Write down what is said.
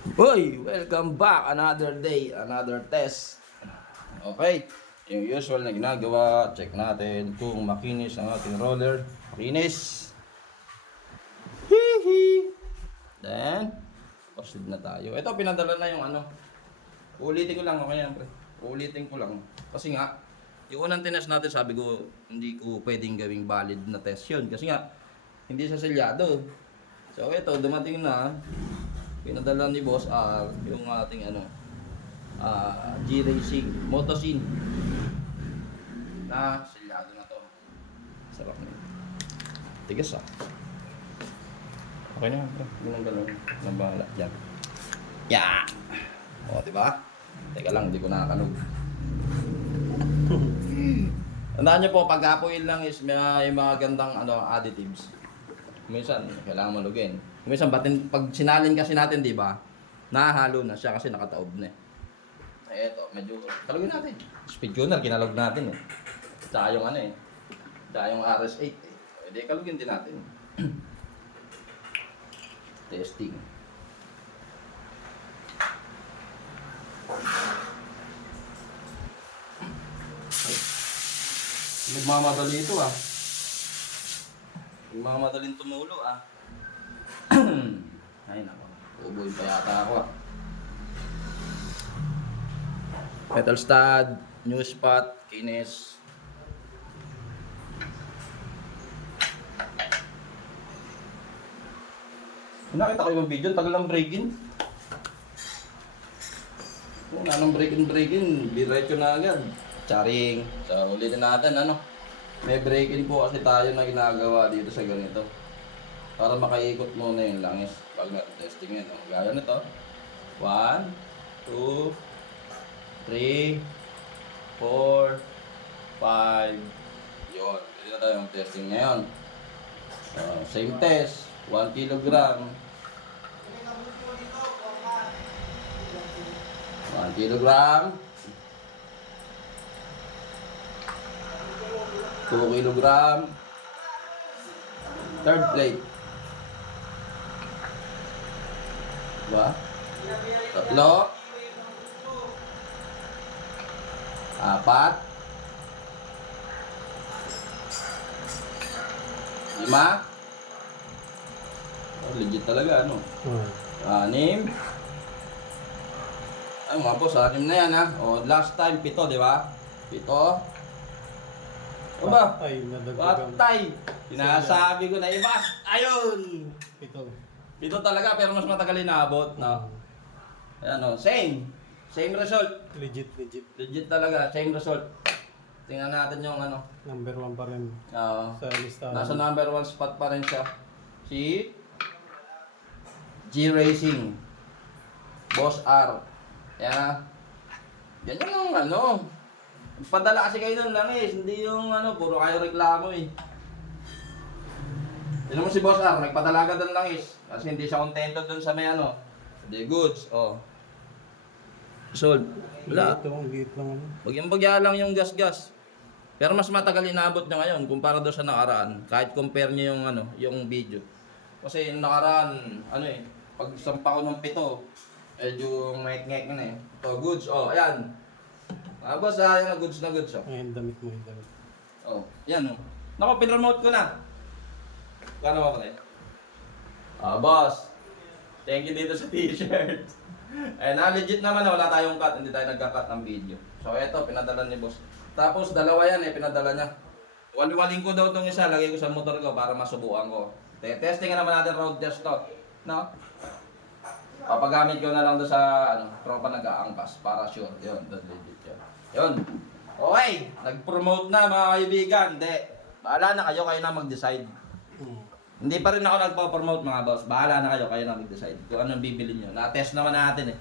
Uy, welcome back. Another day, another test. Okay, yung usual na ginagawa, check natin kung makinis ang ating roller. Makinis. Hihi. Then, proceed na tayo. Ito, pinadala na yung ano. Uulitin ko lang, okay yan, pre. Uulitin ko lang. Kasi nga, yung unang tinest natin, sabi ko, hindi ko pwedeng gawing valid na test yun. Kasi nga, hindi siya selyado. So, ito, dumating na. Pinadala ni Boss R yung ating ano G-Racing Motocine na selyado na to. Sarap na yun. Tigas ah. Okay na ito. Ganun. Nabala. Yan. Yeah! O, diba? Teka lang, hindi ko nakakanog. Tandaan nyo po, pag apoil lang is may mga gandang additives. Minsan, kailangan malugin. Minsan, pag sinalin kasi natin, di ba? Nahahalo na siya kasi nakataob na eh. Eto, medyo, kalugin natin. Speed tuner, kinalog natin eh. Tsaka yung ano eh. Tsaka yung RS8 eh. Pwede, kalugin din natin. Testing. Nagmamadali ito ah. Nagmamadaling tumulo ah. Ay nako, uboy pa yata ako ah. Metal stud, new spot, kinis. Nakita ko yung video, tagal ng break-in. Wala nang break-in, diretso na agad. Charing. So, ulitin natin ano. May break-in po kasi tayo na ginagawa dito sa ganito. Para makaikot muna yung langis pag natin-testing yun. Gaya nito. 1, 2, 3, 4, 5. Yun. Ito na tayo yung testing ngayon. Same test. 1 kilogram. 1 kilogram. 2 kilogram. Third plate. Diba? 3. 4. 5. 5. Oh, legit talaga, ano? 6. Ay, mga boss, 6 na yan, ha? O, last time, 7, di ba? 7. Ano ba? Patay, nadagdagan. Patay! Sinasabi ko na iba. Ayun! 7. 7 talaga, pero mas matagal inaabot, no? Ayan, o. Same. Same result. Legit. Legit talaga. Same result. Tingnan natin yung ano. Number 1 pa rin Oo. sa listahan. Nasa number 1 spot pa rin siya. Si G-Racing. Boss R. Yan na. Ganyan yung ano. Padala kasi kayo ng langis. Hindi yung ano, puro kayo reklamo eh. Tignan mo si Boss R, nagpadala agad ng langis. Kasi hindi siya kontento dun sa may ano. Hindi goods. Oh. Sold. Wala. Ito, ang liit lang ano. Bagyang-bagya lang yung gas-gas. Pero mas matagal inaabot niya ngayon kumpara doon sa nakaraan. Kahit compare niyo yung ano, yung video. Kasi yung nakaraan, ano eh, pag sampa ko ng 7, medyo ngek-ngek na eh. Oh, goods. Oh, ayan. Boss, yan na goods na goods. Oh. Ayan, damit mo yung damit. Oh, yan oh. Naku, pinremote ko na. Kano ba pala? Boss. Thank you dito sa t-shirt. Eh, legit naman na wala tayong cut, hindi tayo nagka-cut ng video. So, eto, pinadala ni boss. Tapos, dalawa yan eh, pinadala niya. Wali-waling ko daw itong isa, lagay ko sa motor ko para masubukan ko. Testing naman natin road test to. No? Papagamit ko na lang doon sa ano, tropa nag-aangkas para sure. Yun, legit yun. Yun. Okay, nag-promote na mga kaibigan. Hindi. Bahala na kayo na mag-decide. Hindi pa rin ako nagpo-promote mga boss. Bahala na kayo na mag-decide kung anong bibili nyo. Na-test naman natin eh.